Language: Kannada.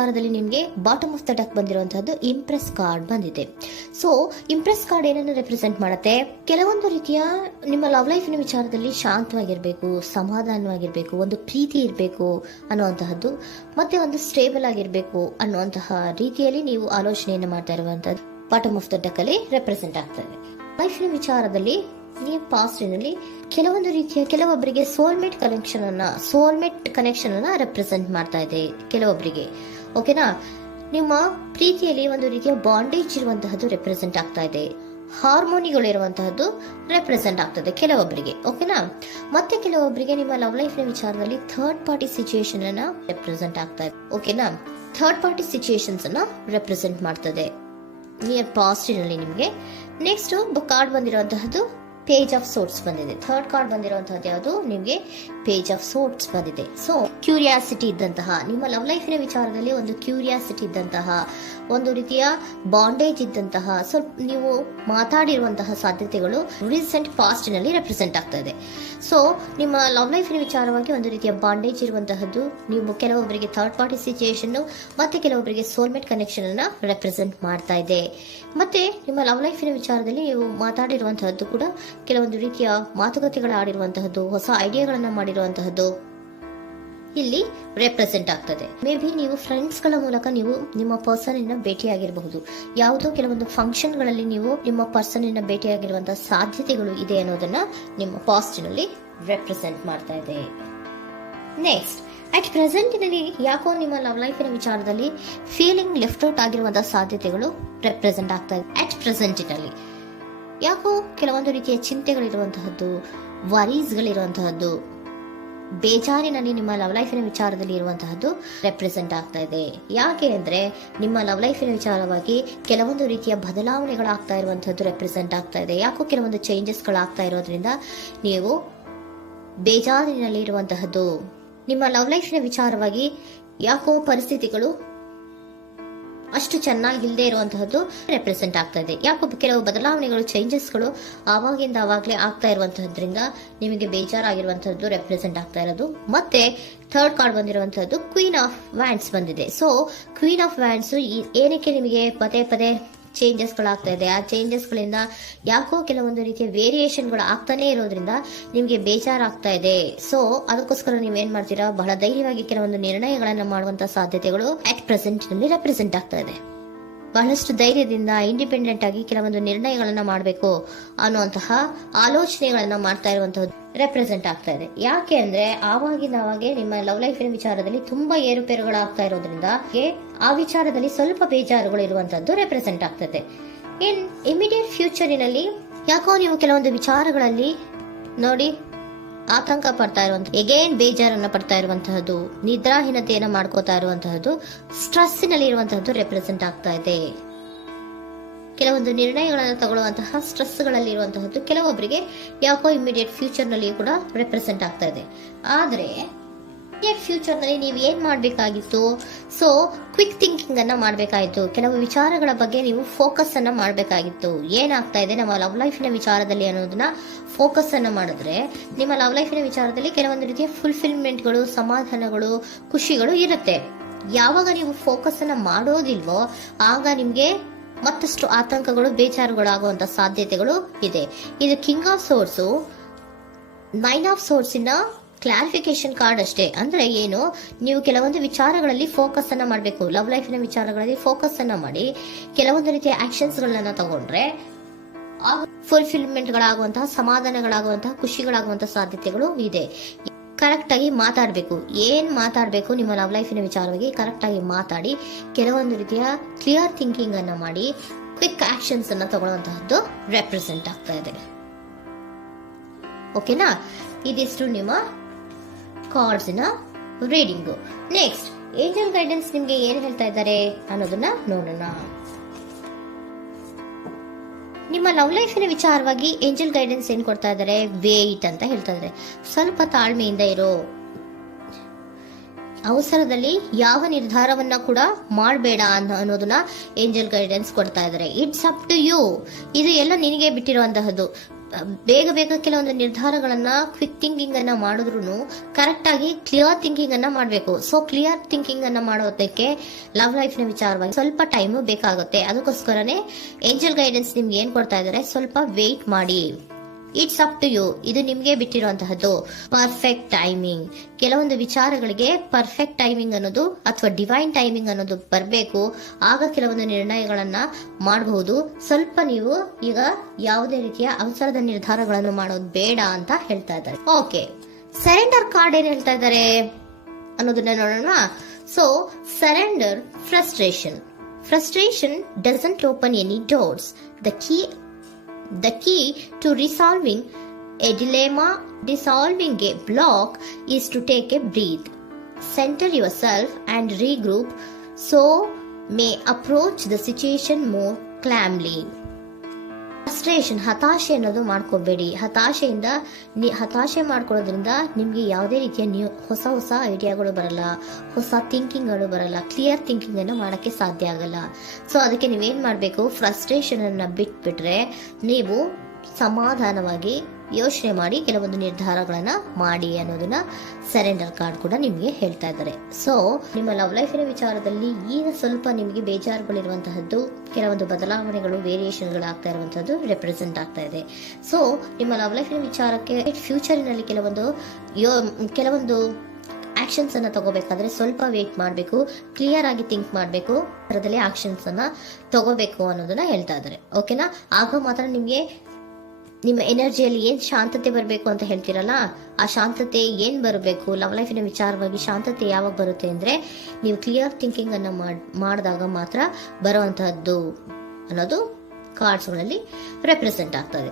ವಿಚಾರದಲ್ಲಿ ನಿಮಗೆ ಬಾಟಮ್ ಆಫ್ ದ ಡೆಕ್ ಬಂದಿರುವಂತಹದ್ದು ಇಂಪ್ರೆಸ್ ಕಾರ್ಡ್ ಬಂದಿದೆ. ಸೊ ಇಂಪ್ರೆಸ್ ಕಾರ್ಡ್ ಏನನ್ನು ರೆಪ್ರೆಸೆಂಟ್ ಮಾಡುತ್ತೆ? ಕೆಲವೊಂದು ರೀತಿಯ ನಿಮ್ಮ ಲವ್ ಲೈಫಿನ ವಿಚಾರದಲ್ಲಿ ಶಾಂತವಾಗಿರ್ಬೇಕು, ಸಮಾಧಾನವಾಗಿರ್ಬೇಕು, ಒಂದು ಪ್ರೀತಿ ಇರಬೇಕು ಅನ್ನುವಂತಹದ್ದು, ಮತ್ತೆ ಒಂದು ಸ್ಟೇಬಲ್ ಆಗಿರ್ಬೇಕು ಅನ್ನುವಂತಹ ರೀತಿಯಲ್ಲಿ ನೀವು ಆಲೋಚನೆಯನ್ನು ಮಾಡ್ತಾ ಇರುವಂತಹದ್ದು ಬಾಟಮ್ ಆಫ್ ದ ಡೆಕ್ ಅಲ್ಲಿ ರೆಪ್ರೆಸೆಂಟ್ ಆಗ್ತದೆ. ಲೈಫಿನ ವಿಚಾರದಲ್ಲಿ ನೀವು ಪಾಸ್ಟಿನಲ್ಲಿ ಕೆಲವೊಂದು ರೀತಿಯ ಕೆಲವೊಬ್ಬರಿಗೆ ಸೋಲ್ಮೇಟ್ ಕನೆಕ್ಷನ್ ಅನ್ನ ರೆಪ್ರೆಸೆಂಟ್ ಮಾಡ್ತಾ ಇದೆ ಕೆಲವೊಬ್ಬರಿಗೆ. ಓಕೆನಾ? ನಿಮ್ಮ ಪ್ರೀತಿಯಲ್ಲಿ ಒಂದು ರೀತಿಯ ಬಾಂಡೇಜ್ ಇರುವಂತಹದ್ದು ರೆಪ್ರೆಸೆಂಟ್ ಆಗ್ತಾ ಇದೆ. ಹಾರ್ಮೋನಿಗಳು ಇರುವಂತಹದ್ದು ರೆಪ್ರೆಸೆಂಟ್ ಆಗ್ತದೆ ಕೆಲವೊಬ್ಬರಿಗೆ. ಓಕೆನಾ? ಮತ್ತೆ ಕೆಲವೊಬ್ಬರಿಗೆ ನಿಮ್ಮ ಲವ್ ಲೈಫ್ನ ವಿಚಾರದಲ್ಲಿ ಥರ್ಡ್ ಪಾರ್ಟಿ ಸಿಚುಯೇಷನ್ ಅನ್ನ ರೆಪ್ರೆಸೆಂಟ್ ಆಗ್ತಾ ಇದೆ. ಓಕೆನಾ? ಥರ್ಡ್ ಪಾರ್ಟಿ ಸಿಚುಯೇಷನ್ಸ್ ಅನ್ನ ರೆಪ್ರೆಸೆಂಟ್ ಮಾಡ್ತದೆ ನಿಯರ್ ಪಾಸ್ಟಿನಲ್ಲಿ ನಿಮಗೆ. ನೆಕ್ಸ್ಟ್ ಕಾರ್ಡ್ ಬಂದಿರುವಂತಹದ್ದು ಪೇಜ್ ಆಫ್ ಸೋರ್ಟ್ಸ್ ಬಂದಿದೆ. ಥರ್ಡ್ ಕಾರ್ಡ್ ಬಂದಿರುವಂತಹದ್ದು ಯಾವುದು? ನಿಮಗೆ ಪೇಜ್ ಆಫ್ ಸೋರ್ಟ್ಸ್ ಬಂದಿದೆ. ಸೊ ಕ್ಯೂರಿಯಾಸಿಟಿ ಇದ್ದಂತಹ, ನಿಮ್ಮ ಲವ್ ಲೈಫಿನ ವಿಚಾರದಲ್ಲಿ ಒಂದು ಕ್ಯೂರಿಯಾಸಿಟಿ ಇದ್ದಂತಹ, ಒಂದು ರೀತಿಯ ಬಾಂಡೇಜ್ ಇದ್ದಂತಹ, ಸ್ವಲ್ಪ ನೀವು ಮಾತಾಡಿರುವಂತಹ ಸಾಧ್ಯತೆಗಳು ರೀಸೆಂಟ್ ಪಾಸ್ಟ್ ನಲ್ಲಿ ರೆಪ್ರೆಸೆಂಟ್ ಆಗ್ತಾ ಇದೆ. ಸೊ ನಿಮ್ಮ ಲವ್ ಲೈಫಿನ ವಿಚಾರವಾಗಿ ಒಂದು ರೀತಿಯ ಬಾಂಡೇಜ್ ಇರುವಂತಹದ್ದು, ನೀವು ಕೆಲವೊಬ್ಬರಿಗೆ ಥರ್ಡ್ ಪಾರ್ಟಿ ಸಿಚುಯೇಷನ್ ಮತ್ತೆ ಕೆಲವೊಬ್ಬರಿಗೆ ಸೋಲ್ಮೇಟ್ ಕನೆಕ್ಷನ್ ಅನ್ನ ರೆಪ್ರೆಸೆಂಟ್ ಮಾಡ್ತಾ ಇದೆ. ಮತ್ತೆ ನಿಮ್ಮ ಲವ್ ಲೈಫಿನ ವಿಚಾರದಲ್ಲಿ ನೀವು ಮಾತಾಡಿರುವಂತಹದ್ದು ಕೂಡ ಕೆಲವೊಂದು ರೀತಿಯ ಮಾತುಕತೆಗಳ ಆಡಿರುವಂತಹದ್ದು, ಹೊಸ ಐಡಿಯಾಗಳನ್ನ ಮಾಡಿರುವಂತಹದ್ದು ಇಲ್ಲಿ ರೆಪ್ರೆಸೆಂಟ್ ಆಗ್ತದೆ. ಮೇ ಬಿ ನೀವು ಫ್ರೆಂಡ್ಸ್ ಗಳ ಮೂಲಕ ನೀವು ನಿಮ್ಮ ಪರ್ಸನ್ ಅನ್ನ ಭೇಟಿಯಾಗಿರಬಹುದು. ಯಾವುದೋ ಕೆಲವೊಂದು ಫಂಕ್ಷನ್ ಗಳಲ್ಲಿ ನೀವು ನಿಮ್ಮ ಪರ್ಸನ್ ಅನ್ನ ಭೇಟಿಯಾಗಿರುವಂತಹ ಸಾಧ್ಯತೆಗಳು ಇದೆ ಅನ್ನೋದನ್ನ ನಿಮ್ಮ ಪಾಸ್ಟ್ ನಲ್ಲಿ ರೆಪ್ರೆಸೆಂಟ್ ಮಾಡ್ತಾ ಇದೆ. ನೆಕ್ಸ್ಟ್, ಅಟ್ ಪ್ರೆಸೆಂಟ್ ನಲ್ಲಿ ಯಾಕೋ ನಿಮ್ಮ ಲವ್ ಲೈಫಿನ ವಿಚಾರದಲ್ಲಿ ಫೀಲಿಂಗ್ ಲೆಫ್ಟ್ ಔಟ್ ಆಗಿರುವಂತಹ ಸಾಧ್ಯತೆಗಳು ರೆಪ್ರೆಸೆಂಟ್ ಆಗ್ತಾ ಇದೆ. ಅಟ್ ಪ್ರೆಸೆಂಟ್ ನಲ್ಲಿ ಯಾಕೋ ಕೆಲವೊಂದು ರೀತಿಯ ಚಿಂತೆಗಳಿರುವಂತಹದ್ದು, ವರೀಸ್ಗಳಿರುವಂತಹದ್ದು, ಬೇಜಾರಿನಲ್ಲಿ ನಿಮ್ಮ ಲವ್ ಲೈಫಿನ ವಿಚಾರದಲ್ಲಿ ಇರುವಂತಹದ್ದು ರೆಪ್ರೆಸೆಂಟ್ ಆಗ್ತಾ ಇದೆ. ಯಾಕೆ ಅಂದ್ರೆ ನಿಮ್ಮ ಲವ್ ಲೈಫಿನ ವಿಚಾರವಾಗಿ ಕೆಲವೊಂದು ರೀತಿಯ ಬದಲಾವಣೆಗಳಾಗ್ತಾ ಇರುವಂತಹದ್ದು ರೆಪ್ರೆಸೆಂಟ್ ಆಗ್ತಾ ಇದೆ. ಯಾಕೋ ಕೆಲವೊಂದು ಚೇಂಜಸ್ಗಳಾಗ್ತಾ ಇರೋದ್ರಿಂದ ನೀವು ಬೇಜಾರಿನಲ್ಲಿ ಇರುವಂತಹದ್ದು. ನಿಮ್ಮ ಲವ್ ಲೈಫಿನ ವಿಚಾರವಾಗಿ ಯಾಕೋ ಪರಿಸ್ಥಿತಿಗಳು ಅಷ್ಟು ಚೆನ್ನಾಗಿಲ್ಲದೆ ಇರುವಂತಹದ್ದು ರೆಪ್ರೆಸೆಂಟ್ ಆಗ್ತಾ ಇದೆ. ಯಾಕೋ ಕೆಲವು ಬದಲಾವಣೆಗಳು, ಚೇಂಜಸ್ಗಳು ಆವಾಗಿಂದ ಆವಾಗಲೇ ಆಗ್ತಾ ಇರುವಂತಹದ್ರಿಂದ ನಿಮಗೆ ಬೇಜಾರಾಗಿರುವಂತಹದ್ದು ರೆಪ್ರೆಸೆಂಟ್ ಆಗ್ತಾ ಇರೋದು. ಮತ್ತೆ ಥರ್ಡ್ ಕಾರ್ಡ್ ಬಂದಿರುವಂತಹದ್ದು ಕ್ವೀನ್ ಆಫ್ ವ್ಯಾಂಡ್ಸ್ ಬಂದಿದೆ. ಸೊ ಕ್ವೀನ್ ಆಫ್ ವ್ಯಾಂಡ್ಸ್ ಏನಕ್ಕೆ ನಿಮಗೆ ಪದೇ ಪದೇ ಚೇಂಜಸ್ ಗಳಾಗ್ತಾ ಇದೆ? ಆ ಚೇಂಜಸ್ ಗಳಿಂದ ಯಾಕೋ ಕೆಲವೊಂದು ರೀತಿಯ ವೇರಿಯೇಷನ್ಗಳು ಆಗ್ತಾನೆ ಇರೋದ್ರಿಂದ ನಿಮಗೆ ಬೇಜಾರಾಗ್ತಾ ಇದೆ. ಸೊ ಅದಕ್ಕೋಸ್ಕರ ನೀವೇನ್ ಮಾಡ್ತೀರಾ? ಬಹಳ ಧೈರ್ಯವಾಗಿ ಕೆಲವೊಂದು ನಿರ್ಣಯಗಳನ್ನ ಮಾಡುವಂತಹ ಸಾಧ್ಯತೆಗಳು ಅಟ್ ಪ್ರೆಸೆಂಟ್ ನಲ್ಲಿ ರೆಪ್ರೆಸೆಂಟ್ ಆಗ್ತಾ ಇದೆ. ಬಹಳಷ್ಟು ಧೈರ್ಯದಿಂದ ಇಂಡಿಪೆಂಡೆಂಟ್ ಆಗಿ ಕೆಲವೊಂದು ನಿರ್ಣಯಗಳನ್ನ ಮಾಡಬೇಕು ಅನ್ನುವಂತಹ ಆಲೋಚನೆಗಳನ್ನ ಮಾಡ್ತಾ ಇರುವಂತಹದ್ದು ರೆಪ್ರೆಸೆಂಟ್ ಆಗ್ತಾ ಇದೆ. ಯಾಕೆ ಅಂದ್ರೆ ಆವಾಗಿನವಾಗೆ ನಿಮ್ಮ ಲವ್ ಲೈಫಿನ ವಿಚಾರದಲ್ಲಿ ತುಂಬಾ ಏರುಪೇರುಗಳಾಗ್ತಾ ಇರೋದ್ರಿಂದ ಆ ವಿಚಾರದಲ್ಲಿ ಸ್ವಲ್ಪ ಬೇಜಾರುಗಳು ಇರುವಂತದ್ದು ರೆಪ್ರೆಸೆಂಟ್ ಆಗ್ತದೆ. ಇನ್ ಇಮಿಡಿಯೇಟ್ ಫ್ಯೂಚರಿನಲ್ಲಿ ಯಾಕೋ ನೀವು ಕೆಲವೊಂದು ವಿಚಾರಗಳಲ್ಲಿ ನೋಡಿ ಆತಂಕ ಪಡ್ತಾ ಇರುವಂತಹ, ಎಗೇನ್ ಬೇಜಾರನ್ನ ಪಡ್ತಾ ಇರುವಂತಹದ್ದು, ನಿದ್ರಾಹೀನತೆಯನ್ನ ಮಾಡ್ಕೋತಾ ಇರುವಂತಹದ್ದು, ಸ್ಟ್ರೆಸ್ಸಿನಲ್ಲಿ ಇರುವಂತಹದ್ದು ರೆಪ್ರೆಸೆಂಟ್ ಆಗ್ತಾ ಇದೆ. ಕೆಲವೊಂದು ನಿರ್ಣಯಗಳನ್ನು ತಗೊಳ್ಳುವಂತಹ ಸ್ಟ್ರೆಸ್ಗಳಲ್ಲಿ ಇರುವಂತಹದ್ದು ಕೆಲವೊಬ್ಬರಿಗೆ ಯಾಕೋ ಇಮಿಡಿಯೇಟ್ ಫ್ಯೂಚರ್ ನಲ್ಲಿ ಕೂಡ ರೆಪ್ರೆಸೆಂಟ್ ಆಗ್ತಾ ಇದೆ. ಆದ್ರೆ ಫ್ಯೂಚರ್ ನಲ್ಲಿ ನೀವು ಏನ್ ಮಾಡ್ಬೇಕಾಗಿತ್ತು? ಸೊ ಕ್ವಿಕ್ ಥಿಂಕಿಂಗ್ ಅನ್ನ ಮಾಡ್ಬೇಕಾಗಿತ್ತು. ಕೆಲವು ವಿಚಾರಗಳ ಬಗ್ಗೆ ನೀವು ಫೋಕಸ್ ಅನ್ನ ಮಾಡ್ಬೇಕಾಗಿತ್ತು. ಏನಾಗ್ತಾ ಇದೆ ನಮ್ಮ ಲವ್ ಲೈಫಿನ ವಿಚಾರದಲ್ಲಿ ಅನ್ನೋದನ್ನ ಫೋಕಸ್ ಅನ್ನ ಮಾಡಿದ್ರೆ ನಿಮ್ಮ ಲವ್ ಲೈಫಿನ ವಿಚಾರದಲ್ಲಿ ಕೆಲವೊಂದು ರೀತಿಯ ಫುಲ್ಫಿಲ್ಮೆಂಟ್ಗಳು, ಸಮಾಧಾನಗಳು, ಖುಷಿಗಳು ಇರುತ್ತೆ. ಯಾವಾಗ ನೀವು ಫೋಕಸ್ ಅನ್ನ ಮಾಡೋದಿಲ್ವೋ ಆಗ ನಿಮ್ಗೆ ಮತ್ತಷ್ಟು ಆತಂಕಗಳು, ಬೇಜಾರುಗಳು ಆಗುವಂತ ಸಾಧ್ಯತೆಗಳು ಇದೆ. ಇದು king of swords, 9 of swords ಇನ ಕ್ಲಾರಿಫಿಕೇಶನ್ ಕಾರ್ಡ್ ಅಷ್ಟೇ. ಅಂದ್ರೆ ಏನು? ನೀವು ಕೆಲವೊಂದು ವಿಚಾರಗಳಲ್ಲಿ ಫೋಕಸ್ ಅನ್ನ ಮಾಡಬೇಕು. ಲವ್ ಲೈಫಿನ ವಿಚಾರಗಳಲ್ಲಿ ಫೋಕಸ್ ಅನ್ನ ಮಾಡಿ ಕೆಲವೊಂದು ರೀತಿಯ ಆಕ್ಷನ್ಸ್ ಗಳನ್ನ ತಗೊಂಡ್ರೆ ಫುಲ್ಫಿಲ್ಮೆಂಟ್ ಗಳಾಗುವಂತಹ, ಸಮಾಧಾನಗಳಾಗುವಂತಹ, ಖುಷಿಗಳಾಗುವಂತಹ ಸಾಧ್ಯತೆಗಳು ಇದೆ. ಕರೆಕ್ಟ್ ಆಗಿ ಮಾತಾಡಬೇಕು. ಏನ್ ಮಾತಾಡಬೇಕು ನಿಮ್ಮ ಲವ್ ಲೈಫಿನ ವಿಚಾರವಾಗಿ ಕರೆಕ್ಟ್ ಆಗಿ ಮಾತಾಡಿ ಕೆಲವೊಂದು ರೀತಿಯ ಕ್ಲಿಯರ್ ಥಿಂಕಿಂಗ್ ಅನ್ನ ಮಾಡಿ ಕ್ವಿಕ್ ಆಕ್ಷನ್ಸ್ ಅನ್ನ ತಗೊಳ್ಳುವಂತಹದ್ದು ರೆಪ್ರೆಸೆಂಟ್ ಆಗ್ತಾ ಇದೆ. ಓಕೆನಾ? ಇದಿಷ್ಟು ನಿಮ್ಮ ಕಾರ್ಡ್ಸ್ನ ರೀಡಿಂಗು. ನೆಕ್ಸ್ಟ್, ಏಂಜಲ್ ಗೈಡೆನ್ಸ್ ನಿಮ್ಗೆ ಏನ್ ಹೇಳ್ತಾ ಇದ್ದಾರೆ ಅನ್ನೋದನ್ನ ನೋಡೋಣ. ನಿಮ್ಮ ಲವ್ ಲೈಫಿನ ವಿಚಾರವಾಗಿ ಏಂಜಲ್ ಗೈಡೆನ್ಸ್ ಏನ್ ಕೊಡ್ತಾ ಇದ್ದಾರೆ? ವೇಟ್ ಅಂತ ಹೇಳ್ತಾ ಇದ್ದಾರೆ. ಸ್ವಲ್ಪ ತಾಳ್ಮೆಯಿಂದ ಇರೋ. ಅವಸರದಲ್ಲಿ ಯಾವ ನಿರ್ಧಾರವನ್ನ ಕೂಡ ಮಾಡಬೇಡ ಅನ್ನೋದನ್ನ ಏಂಜಲ್ ಗೈಡೆನ್ಸ್ ಕೊಡ್ತಾ ಇದ್ದಾರೆ. ಇಟ್ಸ್ ಅಪ್ ಟು ಯು, ಇದು ಎಲ್ಲ ನಿನಗೆ ಬಿಟ್ಟಿರುವಂತಹದ್ದು. ಬೇಗ ಬೇಗ ಕೆಲವೊಂದು ನಿರ್ಧಾರಗಳನ್ನ ಕ್ವಿಕ್ ಥಿಂಕಿಂಗ್ ಅನ್ನ ಮಾಡಿದ್ರು ಕರೆಕ್ಟ್ ಆಗಿ ಕ್ಲಿಯರ್ ಥಿಂಕಿಂಗ್ ಅನ್ನ ಮಾಡಬೇಕು. ಸೊ ಕ್ಲಿಯರ್ ಥಿಂಕಿಂಗ್ ಅನ್ನ ಮಾಡೋದಕ್ಕೆ ಲವ್ ಲೈಫ್ ನ ವಿಚಾರವಾಗಿ ಸ್ವಲ್ಪ ಟೈಮ್ ಬೇಕಾಗುತ್ತೆ. ಅದಕ್ಕೋಸ್ಕರನೇ ಏಂಜಲ್ ಗೈಡೆನ್ಸ್ ನಿಮ್ಗೆ ಏನ್ ಕೊಡ್ತಾ ಇದ್ದಾರೆ, ಸ್ವಲ್ಪ ವೇಟ್ ಮಾಡಿ. ಇಟ್ಸ್ ಅಪ್ ಟು ಯು, ಇದು ನಿಮ್ಗೆ ಬಿಟ್ಟಿರುವಂತಹದ್ದು. ಪರ್ಫೆಕ್ಟ್ ಟೈಮಿಂಗ್, ಕೆಲವೊಂದು ವಿಚಾರಗಳಿಗೆ ಪರ್ಫೆಕ್ಟ್ ಟೈಮಿಂಗ್ ಅನ್ನೋದು ಅಥವಾ ಡಿವೈನ್ ಟೈಮಿಂಗ್ ಅನ್ನೋದು ಬರಬೇಕು. ಆಗ ಕೆಲವೊಂದು ನಿರ್ಣಯಗಳನ್ನ ಮಾಡಬಹುದು. ಸ್ವಲ್ಪ ನೀವು ಈಗ ಯಾವುದೇ ರೀತಿಯ ಅವಸರದ ನಿರ್ಧಾರಗಳನ್ನು ಮಾಡೋದು ಬೇಡ ಅಂತ ಹೇಳ್ತಾ ಇದ್ದಾರೆ. ಓಕೆ, ಸರೆಂಡರ್ ಕಾರ್ಡ್ ಏನ್ ಹೇಳ್ತಾ ಇದ್ದಾರೆ ಅನ್ನೋದನ್ನ ನೋಡೋಣ. So surrender frustration doesn't open any doors. The key to resolving a dilemma, dissolving a block, is to take a breath, center yourself and regroup, so may approach the situation more calmly. Frustration, ಹತಾಶೆ ಅನ್ನೋದು ಮಾಡ್ಕೋಬೇಡಿ. ಹತಾಶೆ ಮಾಡ್ಕೊಳ್ಳೋದ್ರಿಂದ ನಿಮ್ಗೆ ಯಾವುದೇ ರೀತಿಯ ಹೊಸ ಐಡಿಯಾಗಳು ಬರಲ್ಲ, ಹೊಸ ಥಿಂಕಿಂಗ್ಗಳು ಬರಲ್ಲ, ಕ್ಲಿಯರ್ ಥಿಂಕಿಂಗ್ ಅನ್ನು ಮಾಡಕ್ಕೆ ಸಾಧ್ಯ ಆಗಲ್ಲ. ಸೊ ಅದಕ್ಕೆ ನೀವೇನ್ ಮಾಡ್ಬೇಕು, ಫ್ರಸ್ಟ್ರೇಷನ್ ಅನ್ನ ಬಿಟ್ಬಿಟ್ರೆ ನೀವು ಸಮಾಧಾನವಾಗಿ ಯೋಚನೆ ಮಾಡಿ ಕೆಲವೊಂದು ನಿರ್ಧಾರಗಳನ್ನ ಮಾಡಿ ಅನ್ನೋದನ್ನ ಸರೆಂಡರ್ ಕಾರ್ಡ್ ಕೂಡ ನಿಮಗೆ ಹೇಳ್ತಾ ಇದ್ದಾರೆ. ಸೊ ನಿಮ್ಮ ಲವ್ ಲೈಫಿನ ವಿಚಾರದಲ್ಲಿ ಈಗ ಸ್ವಲ್ಪ ನಿಮಗೆ ಬೇಜಾರುಗಳಿರುವಂತಹದ್ದು, ಕೆಲವೊಂದು ಬದಲಾವಣೆಗಳು, ವೇರಿಯೇಷನ್ಗಳು ಆಗ್ತಾ ಇರುವಂತಹದ್ದು ರೆಪ್ರೆಸೆಂಟ್ ಆಗ್ತಾ ಇದೆ. ಸೊ ನಿಮ್ಮ ಲವ್ ಲೈಫಿನ ವಿಚಾರಕ್ಕೆ ಫ್ಯೂಚರಿನಲ್ಲಿ ಕೆಲವೊಂದು ಆಕ್ಷನ್ಸ್ ಅನ್ನ ತಗೋಬೇಕಾದ್ರೆ ಸ್ವಲ್ಪ ವೇಟ್ ಮಾಡಬೇಕು, ಕ್ಲಿಯರ್ ಆಗಿ ಥಿಂಕ್ ಮಾಡಬೇಕು, ಅದರಲ್ಲಿ ಆಕ್ಷನ್ಸ್ ಅನ್ನ ತಗೋಬೇಕು ಅನ್ನೋದನ್ನ ಹೇಳ್ತಾ ಇದ್ದಾರೆ. ಓಕೆನಾ? ಆಗ ಮಾತ್ರ ನಿಮ್ಗೆ ನಿಮ್ಮ ಎನರ್ಜಿಯಲ್ಲಿ ಏನ್ ಶಾಂತತೆ ಬರಬೇಕು ಅಂತ ಹೇಳ್ತೀರಲ್ಲ, ಆ ಶಾಂತತೆ ಏನ್ ಬರಬೇಕು, ಲವ್ ಲೈಫಿನ ವಿಚಾರವಾಗಿ ಶಾಂತತೆ ಯಾವಾಗ ಬರುತ್ತೆ ಅಂದ್ರೆ ನೀವು ಕ್ಲಿಯರ್ ಥಿಂಕಿಂಗ್ ಅನ್ನ ಮಾಡಿದಾಗ ಮಾತ್ರ ಬರುವಂತಹದ್ದು ಅನ್ನೋದು ಕಾರ್ಡ್ಸ್ ಗಳಲ್ಲಿ ರೆಪ್ರೆಸೆಂಟ್ ಆಗ್ತದೆ.